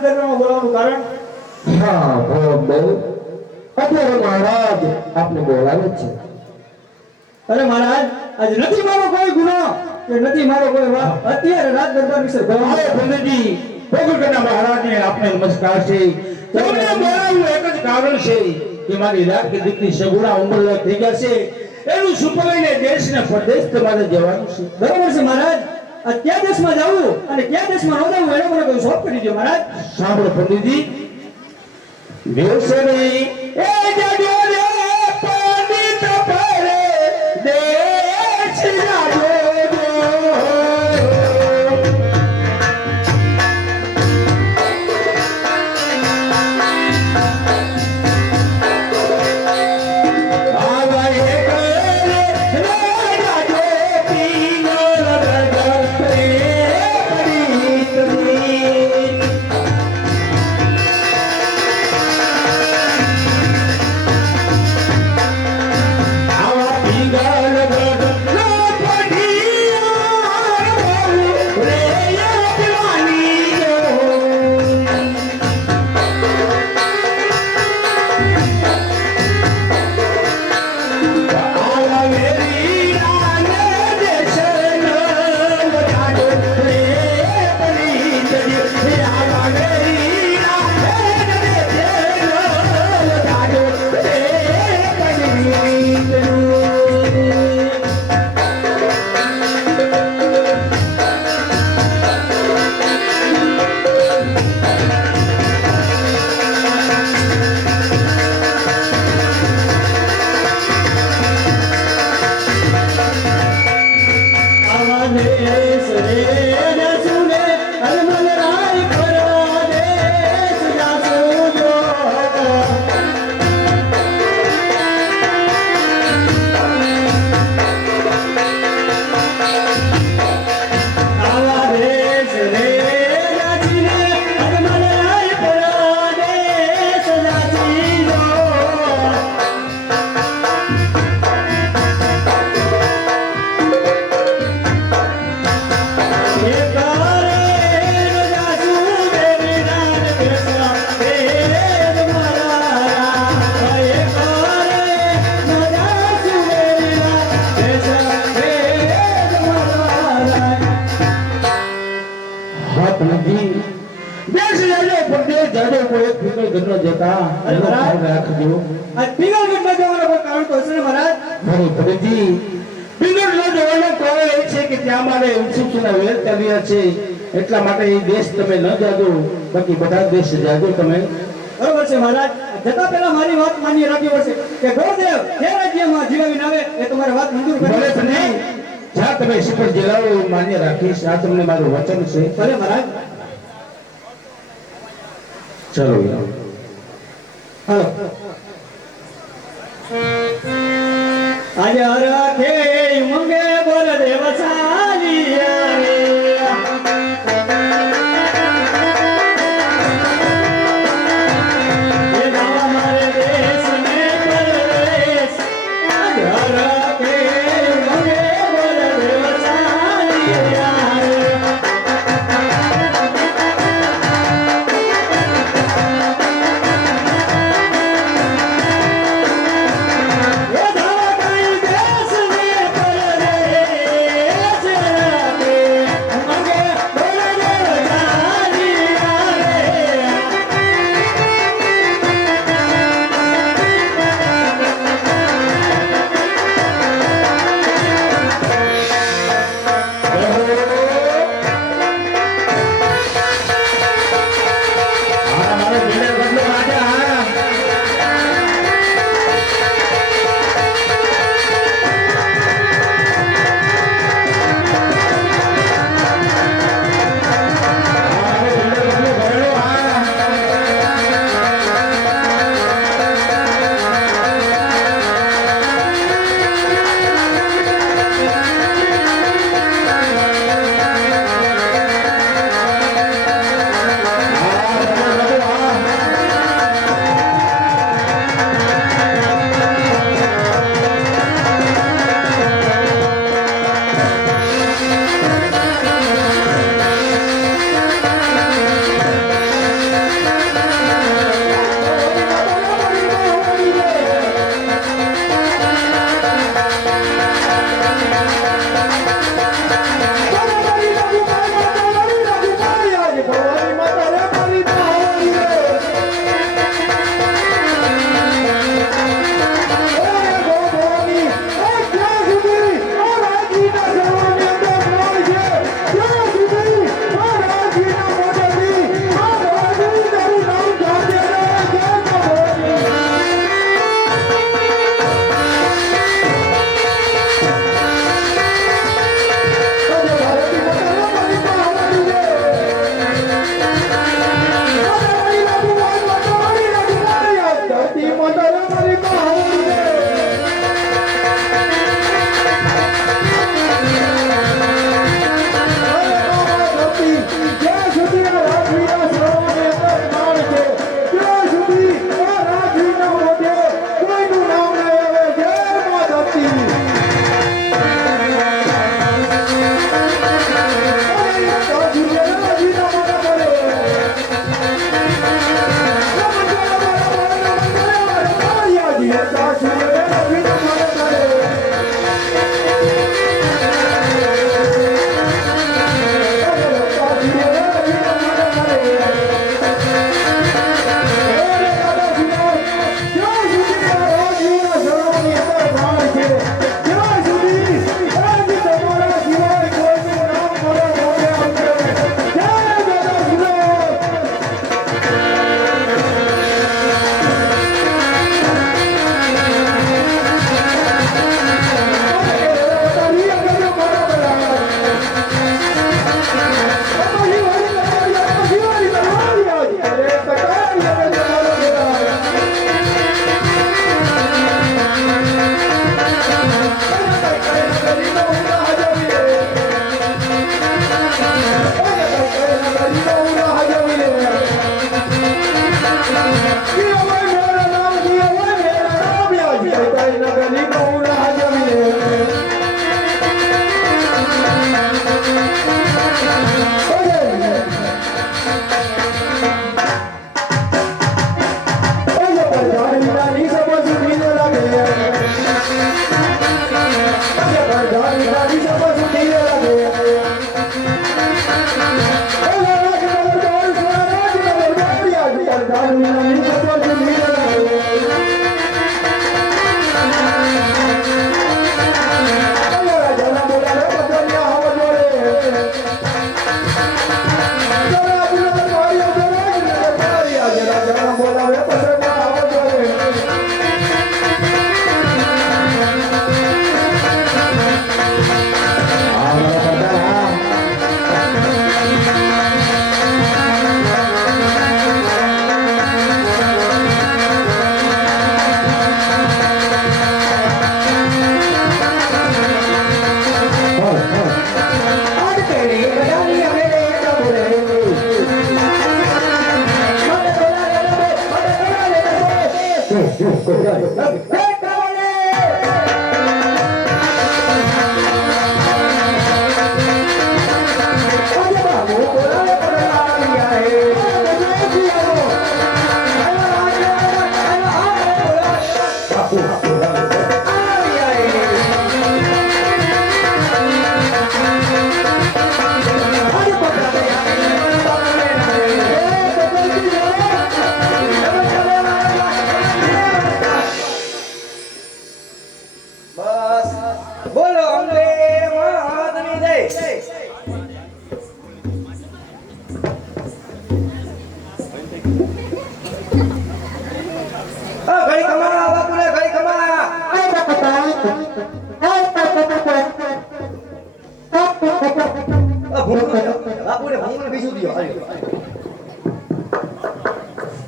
દરબારમાં બોલાવવાનું કારણ? હા ભોગ બહુ. અત્યારે મહારાજ આપને બોલાવે છે. અરે મહારાજ આજ નથી મારો કોઈ ગુનો. કે નથી મારો કોઈ વાત. અત્યારે રાજ દરબાર વિશે બોલાવવાનું ભગતજી ભોગરના મહારાજને આપને નમસ્કાર છે. તમને બોલાવ્યું એક જ કારણ છે કે મારી દીકરી સગુણા ઉંમર થઈ ગયા છે. એનું સુખ લઈને દેશને પરદેશ તમારે જવાનું છે. બરોબર છે મહારાજ. ક્યાં દેશમાં જવું? અને ક્યાં દેશમાં ન જવું? એને મને કોઈ શોખ કરી દો મહારાજ. સાંભળો પંડિતજી. વ્યવસાયની એ જાજો દેશ જાજો કોઈ ફિકર ઘરનો જતા અરે મહારાજ. રાખજો. ખરું પંડિતજી બિંદુર નો જોવાનો કારણ એ છે કે ત્યાં મારે ઉત્સુકતાના વેર ચાલ્યા છે? એટલા માટે એ દેશ તમે ન જાજો બાકી બધા દેશ જાજો તમે. બરોબર છે મહારાજ? જતા પહેલા મારી વાત માન્ય રાખવી પડશે કે ગોદેવ જે રાજ્યમાં જીવાવીને આવે એ તમારે વાત મંજૂર કરે છે જ્યાં તમે સુપર જલાવો માન્ય રાખીશ આ તમને મારું વચન છે. ભલે મહારાજ. ચલો આજે હરખે મંગે બોલ દેવ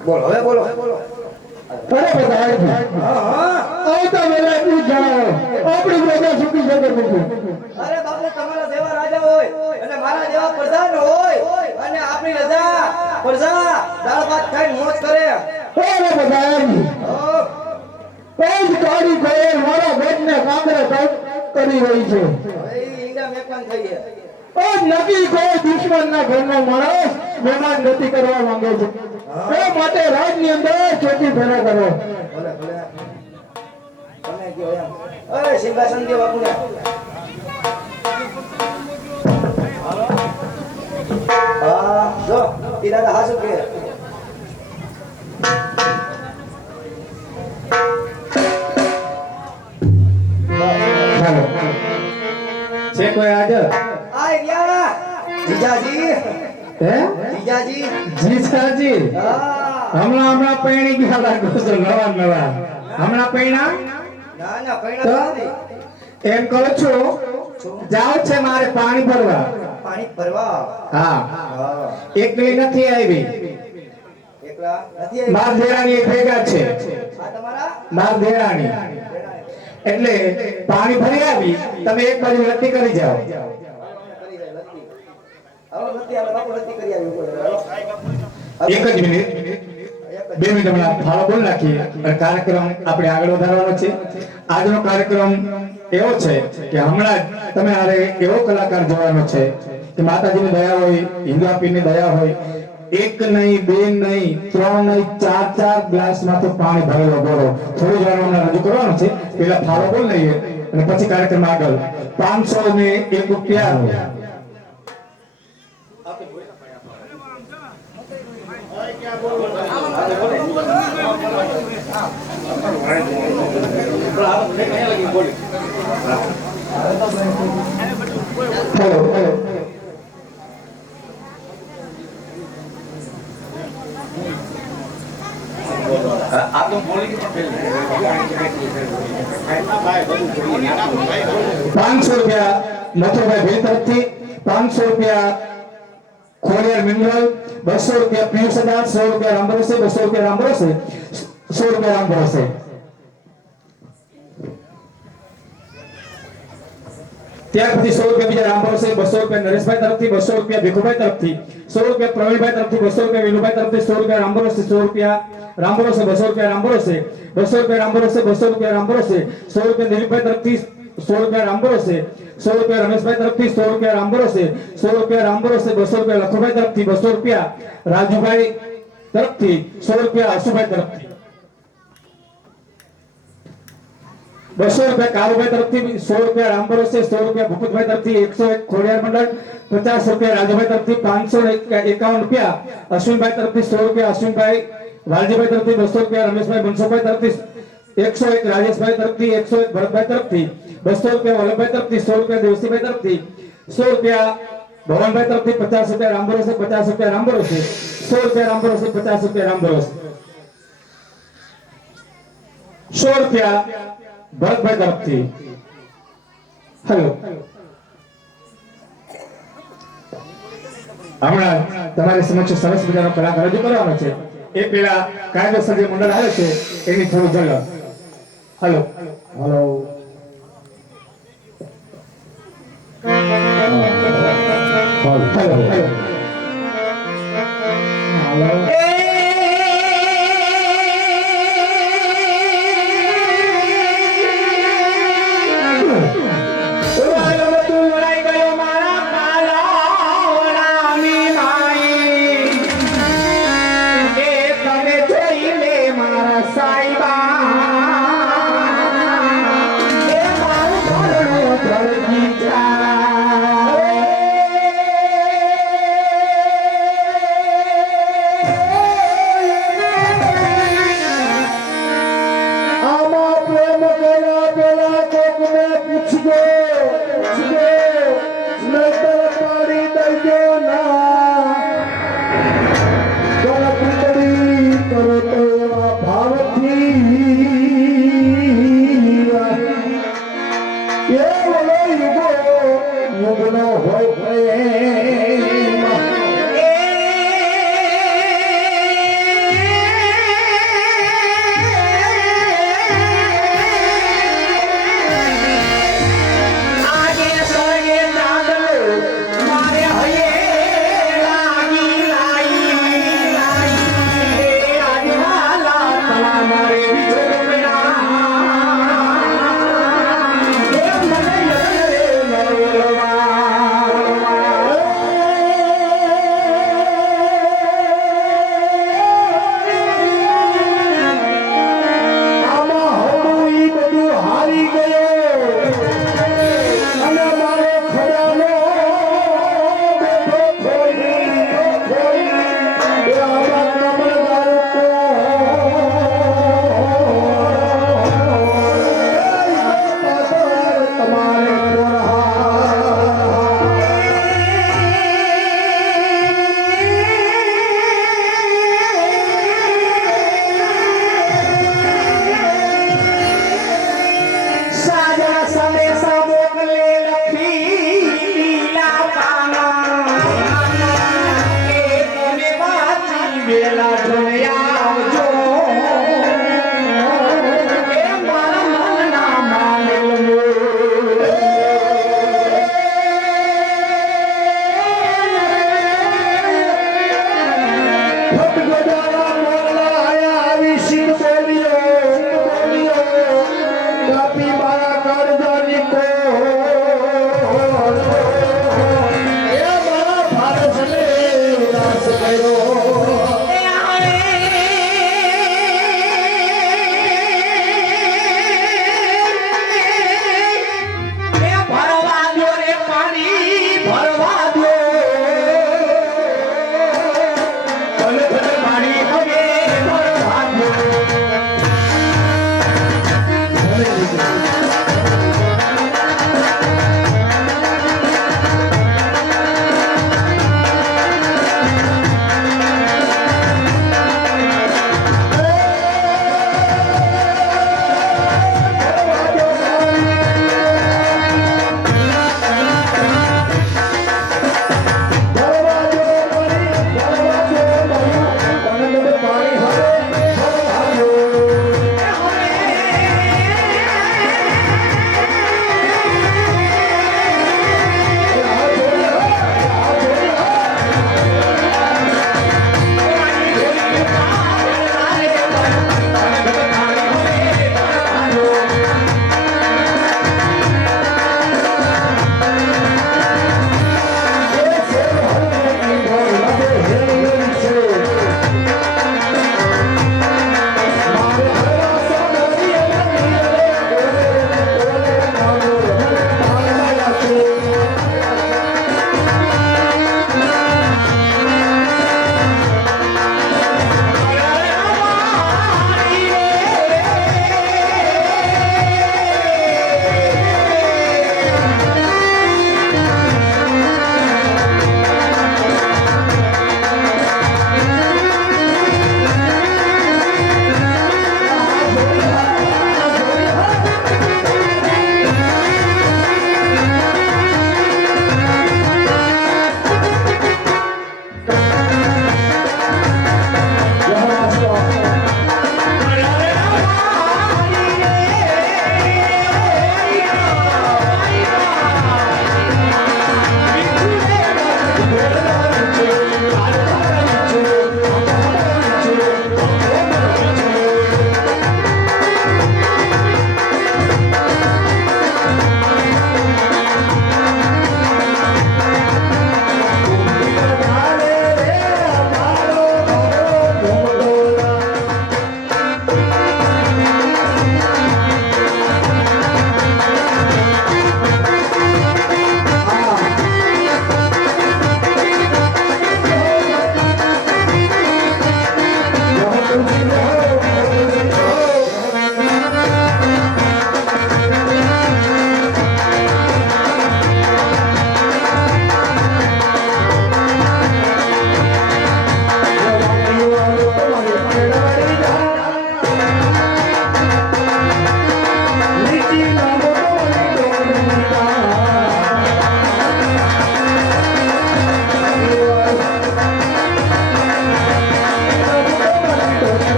બોલો હવે બોલો હવે બોલો અરે બધા હા હા આવતા વેલા એટલું જ જણાવો આપણી પ્રજા સુખી શકે નથી અરે બાપુ તમારા જેવા રાજા હોય અને મારા જેવા પ્રધાન હોય અને આપણી રજા પ્રજા દાળ ભાત ખાઈને મોજ કરે અરે બધા ઓ, કોઈ જ કાળી કોઈ મારા બેટને કાંગરે કામ કરી રહી છે હવે ઈ ઈંડા મેકવાન થઈ ગયા. આજ નક્કી કોઈ દુશ્મનના ઘરનો માણસ મહેમાન ગતિ કરવા માંગે છે. એ માટે રાજની અંદર ચોકી ભેરા કરો. અરે સિંહાસન દે બાપુને હા જો હાસુ કે છે. કોઈ જીજાજી જીસાજી હમણાં હમણાં પૈણી ગયા લાગો છો નવા નવા હમણાં પૈણા? ના ના પૈણા નથી. એમ કહો છો જાવ છે મારે પાણી ભરવા. પાણી ભરવા? હા. એકલી નથી આવી. માર દેરાણી ભેગા છે. માર દેરાણી. એટલે પાણી ભરી આવી તમે એક બાજુ નક્કી કરી જાઓ કરી જાય લત્તી. હાલો લત્તી, હાલો બાપુ લત્તી કરી આવી ઉપર. હાલો. એક જ મિનિટ. બે મિનિટ હમણાં ફાળો બોલ નાખીએ. અને કાર્યક્રમ આપણે આગળ વધારવાનો છે. આજનો કાર્યક્રમ એવો છે કે હમણાં જ તમે આરે એવો કલાકાર જોવાનો છે કે માતાજીની દયા હોય હિન્દુ આપીની દયા હોય. એક નહીં, બે નહીં, ત્રણ નહીં, ચાર ચાર ગ્લાસ તો પાણી ભરેલો બોલો. થોડી વાર હમણાં રજૂ કરવાનો છે. પેલા ફાળો બોલ લઈએ અને પછી કાર્યક્રમ આગળ. પાંચસો ને એક રૂપિયા હેલો હેલો પાંચસો રૂપિયા મથુરભાઈ ભીલ તરફથી, પાંચસો રૂપિયા ખોડિયાર મિનરલ, બસો રૂપિયા પિયુષ સો રૂપિયા રામભરોસે, બસો રૂપિયા રામભરોસે, સો રૂપિયા રામભરોસે. ત્યાર પછી સો રૂપિયા બીજા રામભરોસે બસો રૂપિયા નરેશભાઈ તરફથી બસો રૂપિયા ભીખુભાઈ તરફથી સો રૂપિયા પ્રવીણભાઈ તરફથી બસો રૂપિયા વિનુભાઈ તરફથી સો રૂપિયા રામભરોસે સો રૂપિયા રામભરોસે બસો રૂપિયા રામભરોસે બસો રૂપિયા રામભરોસે બસો રૂપિયા રામભરોસે સો રૂપિયા દિલીપભાઈ તરફથી સો રૂપિયા રામભરોસે સો રૂપિયા રમેશભાઈ તરફથી સો રૂપિયા રામભરોસે સો રૂપિયા રામભરોસે બસો રૂપિયા લખુભાઈ તરફથી બસો રૂપિયા રાજુભાઈ તરફથી સો રૂપિયા આશુભાઈ તરફથી બસો રૂપિયા કારુભાઈ તરફથી, સો રૂપિયા રામ ભરોસે સો રૂપિયા ભૂપતભાઈ તરફથી, એકસો એક ખોડિયાર મંડળ, પચાસ રૂપિયા રાજુભાઈ તરફથી, પાંચસો એકાવન રૂપિયા અશ્વિનભાઈ તરફથી, સો રૂપિયા અશ્વિનભાઈ, વાલજીભાઈ તરફથી, બસો રૂપિયા રમેશભાઈ, મનસુખભાઈ તરફથી, એકસો એક રાજેશભાઈ તરફથી, એકસો એક ભરતભાઈ તરફથી, બસો રૂપિયા વલ્લભભાઈ તરફથી, સો રૂપિયા દેવસીભાઈ તરફથી, સો રૂપિયા ભવનભાઈ તરફથી, પચાસ રૂપિયા રામબરોસે પચાસ રૂપિયા રામબરોસે સો રૂપિયા રામબરોસે પચાસ રૂપિયા રામબરોસ સો રૂપિયા ભરતભાઈ તરફથી હેલો. હમણાં તમારી સમક્ષ સરસ મજાનો કલાકાર રજૂ કરવાનો છે. એ પેલા કાયદેસર જે મંડળ આવે છે, એની થોડું ઝલક. હલો. હલો. Hello hello.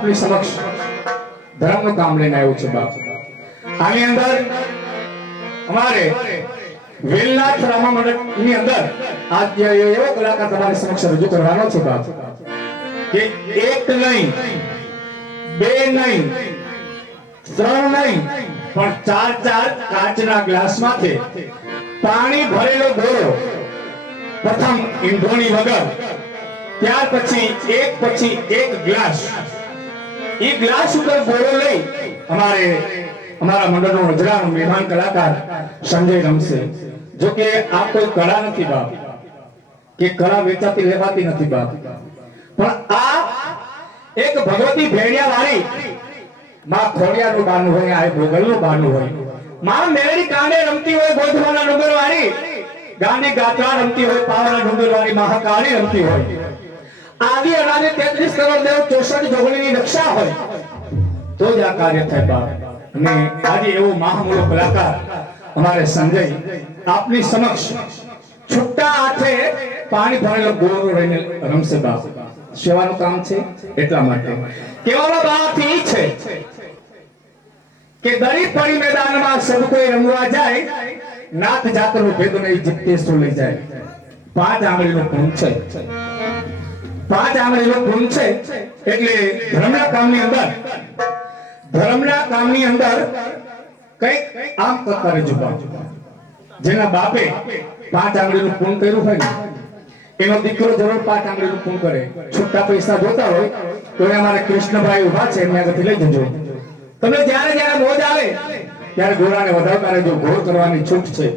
આપની સમક્ષ ધર્મનું કામ લઈને આવ્યું છે, બાપ. આની અંદર અમારે વેલનાથ રામા મંડળની અંદર આજ એવો કલાકાર તમારી સમક્ષ રજૂ કરવાનો છે, બાપ. કે એક નહીં, બે નહીં, ત્રણ નહીં, પણ ચાર ચાર કાચના ગ્લાસમાંથી પાણી ભરેલો ગોળો પ્રથમ ઈંધોણી વગર, ત્યાર પછી એક પછી એક ગ્લાસ એ ગ્લાસ ઉપર ગોળો લઈ અમારે અમારા મંડળનો રજડાનો મહેમાન કલાકાર સંજય રમશે જો કે આ કોઈ કળા નથી બાપ. કે કળા વેચાતી લેવાતી નથી બાપ. પણ આ એક ભગવતી ભેડિયા વાળી માં ખોડિયાનું બાનું હોય, આ ભોગલનું બાનું હોય. માં મેળી કાંડે રમતી હોય, ગોધવાના ડુંગર વાળી ગાંડી ગાત્રા રમતી હોય, પાવાના ડુંગર વાળી મહાકાળી રમતી હોય. આદિ અનાદિ 33 કરોડ દેવ 64 જોગણીની રક્ષા હોય, તો જ આ કાર્ય થાય બાપ. અને આજે એવો મહામૂલો કલાકાર અમારે સંજય, આપની સમક્ષ છુટ્ટા હાથે પાણી ભરેલો ગોળો રહીને રમશે બાપ. સેવાનું કામ છે એટલા માટે. કેવાનો બાપ એ છે કે દરેક પડી મેદાનમાં સબ કોઈ રમવા જાય નાથ જાતનો ભેદ નહીં જીતે સો લઈ જાય. પાંચ આંગળીનો ગુણ છે. પાંચ આંગળીનો ગુણ છે. એટલે ધર્મના કામની અંદર ધર્મના કામની અંદર કંઈક આમ કરતા રહેજો જેના બાપે પાંચ આંગળીનું પૂર્ણ કર્યું હોય એનો દીકરો જરૂર પાંચ આંગળીનું પૂર્ણ કરે, છૂટા પૈસા જોતા હોય, તો એ અમારા કૃષ્ણભાઈ ઊભા છે, એમને આગળથી લઈ જજો. તમને જ્યારે જ્યારે મોજ આવે, ત્યારે ઘોડાને વધારે રહેજો ઘોડ કરવાની છૂટ છે.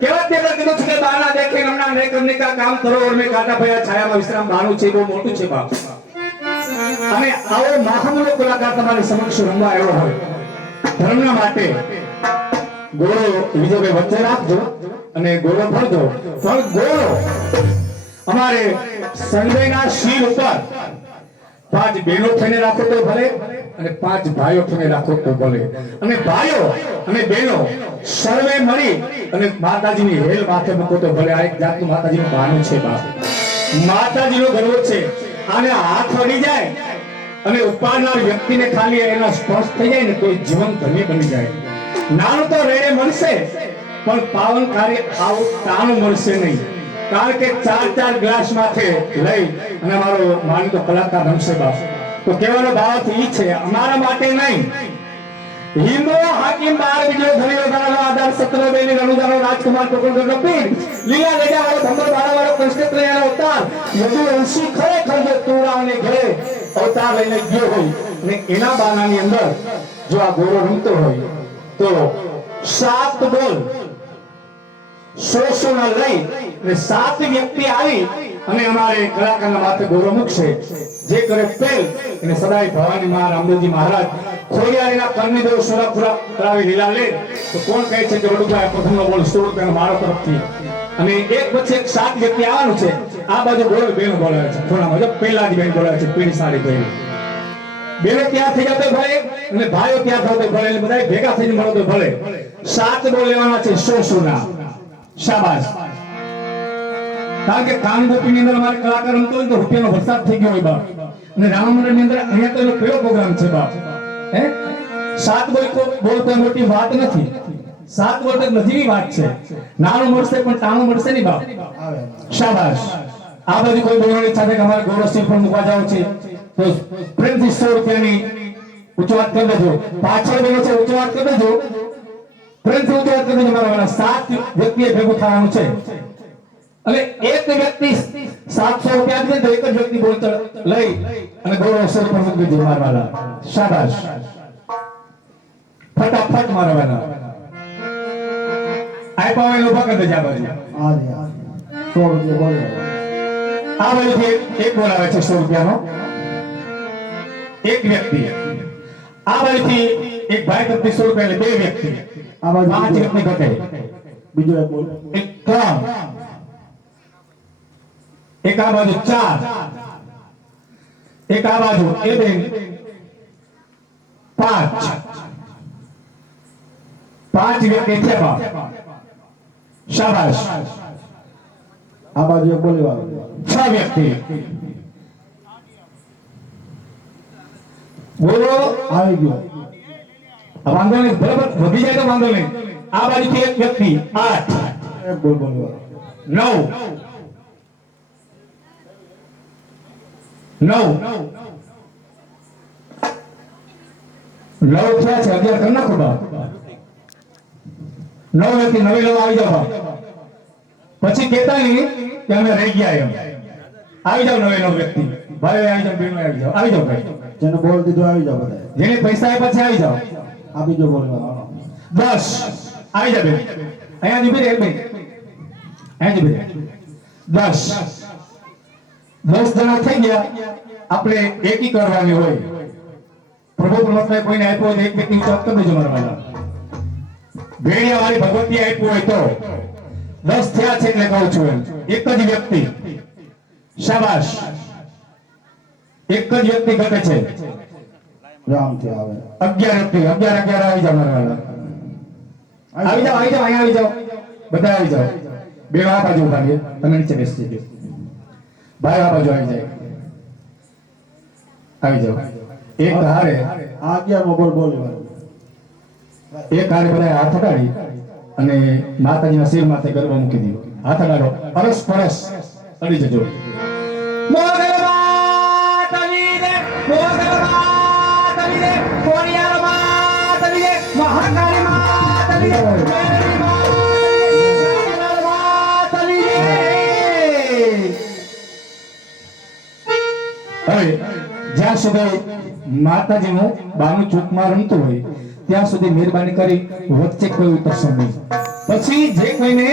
કેવા તે કીધું છે કે બાના દેખે રમણા ને કરને કા કામ કરો ઓર મે કાટા ભયા છાયામાં વિશ્રામ બાનું છે, બહુ મોટું છે બાપ. અને આવો મહામૂલો કલાકાર તમારી સમક્ષ રમવા આવ્યો હોય. ધર્મના માટે ગોળો વિજયભાઈ વચ્ચે રાખજો અને ગોળો ભરજો પણ ગોળો અમારે સંજયના શિર ઉપર. પાંચ બેનો થઈને રાખો તો ભલે. અને પાંચ ભાઈઓ તમે રાખો તો ભલે. અને ભાઈઓ અને બહેનો, સર્વે મળી અને માતાજીની હેલ માથે મૂકો તો ભલે. આ એક જાતનું માતાજીનું ભાનું છે બાપ. માતાજીનો ગર્વ છે. આને હાથ વળી જાય અને ઉપાડનાર વ્યક્તિને ખાલી એના સ્પર્શ થઈ જાય ને તો જીવન ધન્ય બની જાય. નાનું તો રેડે મળશે, પણ પાવન કાર્ય આવું તાણું મળશે નહીં. કારણ કે ચાર ચાર ગ્લાસ માથે લઈ અને મારો માનતો કલાકાર રમશે બાપ. તો કહેવાનો ભાવ ઈ છે, અમારા માટે નહીં. હિન્દુ હાકીમ બાર વિજય ધરી વધારાનો આધાર સત્ર બેની રણુદાનો રાજકુમાર ટોકર રપીર લીલા લેજા વાળો ધંધો બારા વાળો કૃષ્ણ અવતાર. યદુ અંશી ખરેખર જો તુરાવને ઘરે અવતાર લઈને ગયો હોય ને એના બાનાની અંદર જો આ ગોરો રમતો હોય, તો સાત બોલ સોસો ના લઈ અને સાત વ્યક્તિ આવી અને અમારે કલાકારના માથે ગોરો મૂકશે. જે કરે પેલ એને સદાય ભવાની મા રામદેવજી મહારાજ. ખોડિયારીના કર્મી દેવ સુરાપુરા કરાવી લીલા લે. તો કોણ કહે છે કે વડુભાઈ પ્રથમનો બોલ સોળ રૂપિયાનો મારો તરફથી. અને એક પછી એક સાત વ્યક્તિ આવવાનું છે. આ બાજુ બોલ બેન બોલાવે છે. થોડામાં જો પહેલા જ બેન બોલાવે છે પીળી સાડી પહેરી. બેનો ત્યાં થઈ જતો ભલે, અને ભાઈઓ ત્યાં થતો ભલે બધા ભેગા થઈને મળો તો ભલે. સાત બોલ લેવાના છે સો સોના શાબાશ. કારણ કે કામ ગોપી ની અંદર અમારે કલાકાર રમતો હોય તો રૂપિયાનો વરસાદ થઈ ગયો હોય બાપ. અને રામ મંદિરની અંદર અહીંયા તો એનો કયો પ્રોગ્રામ છે બાપ? હે? સાત બોલ બોલ કોઈ મોટી વાત નથી. સાત વર્ષ નજીવી વાત છે. નાણું મળશે પણ તાણું મળશે નહીં બાપ. શાબાશ. આ બધી કોઈ બોલવાની ઈચ્છા છે કે અમારે ગૌરવસિંહ પણ મૂકવા જાવ છે, તો પ્રેમથી સો રૂપિયાની ઉચ્ચવાત કરી દેજો. પાછળ બેનો છે ઉચ્ચવાત કરી દેજો. પ્રેમથી ઉચ્ચવાત કરી દેજો. મારા સાત વ્યક્તિએ ભેગું થવાનું છે. અને એક વ્યક્તિ સાતસો રૂપિયા આપી દે તો એક જ વ્યક્તિ બોલતો લઈ. અને ગૌરવ સો રૂપિયા મૂકી દેજો મારા શાબાશ. ફટાફટ મારવાના. આઈ પાવે ઊભા કરી દેજો આ બાજુ. સો રૂપિયા બોલ. આ બાજુથી એક- બોલાવે છે સો રૂપિયાનો. એક વ્યક્તિ. આ બાજુથી એક ભાઈ તરફથી સો રૂપિયા એટલે બે વ્યક્તિ. આ બાજુ પાંચ બીજો. વ્યક્તિ ઘટે બીજો એક બોલ. એક ત્રણ. એક આ બાજુ ચાર. એક આ બાજુ એ બે. પાંચ. પાંચ વ્યક્તિ છે શાબાશ. આ બાજુ એક બોલી વાળો. છ વ્યક્તિ. બોલો. આવી ગયો. વાંધો નહીં. બરાબર? વધી જાય તો વાંધો નહીં. આ બાજુથી એક વ્યક્તિ. આઠ. બોલ બોલી નવ. નવ. નવ થયા છે અગિયાર કરી નાખો બા. નવ નથી નવી નવ આવી બા. પછી કેતા નહીં કે અમે રહી ગયા એમ. આવી જાઓ નવે નવ વ્યક્તિ. ભાઈ આવી જાઓ બહેનો આવી જાઓ. આવી જાઓ ભાઈ. જેને બોલ દીધો આવી જાઓ બધા જેને પૈસા આપ્યા છે આવી જાઓ. આપી જો બોલ દસ આવી જાવ બેન. અહીંયા જ ઊભી રહે બેન. અહીંયા જ ઊભી રહે. દસ દસ જણા થઈ ગયા. આપણે એકી કરવાની હોય. પ્રભુ પરમાત્મા કોઈને આપ્યો હોય એક વ્યક્તિ તો તમે વાલા ભેડિયા વાળી ભગવતી આપ્યું હોય તો. દસ થયા છે એટલે કહું છું એક જ વ્યક્તિ. શાબાશ. એક જ વ્યક્તિ ઘટે છે. રામથી આવે. અગિયાર વ્યક્તિ. અગિયાર અગિયાર આવી જાવ મારા આવી જાઓ આવી જાઓ અહીંયા આવી જાઓ. બધા આવી જાઓ. બે આ બાજુ ઊભા તમે નીચે બેસી જજો. ભાઈ આ જોઈન જાય આવી જાઓ. એક હારે. આ અગિયારમો બોલ બોલી એક હારે બધા હાથ અડાડી અને માતાજીના શિર માથે ગરબા મૂકી દીધો. હાથ અડાડો. પરસ પરસ. અડી જજો. મહાકાળી માતલી હવે જ્યાં સુધી માતાજીનું બાનું ચૂકમાં રમતું હોય, ત્યાં સુધી મહેરબાની કરી વચ્ચે કોઈ ઉતરશો નહીં. પછી જે કોઈને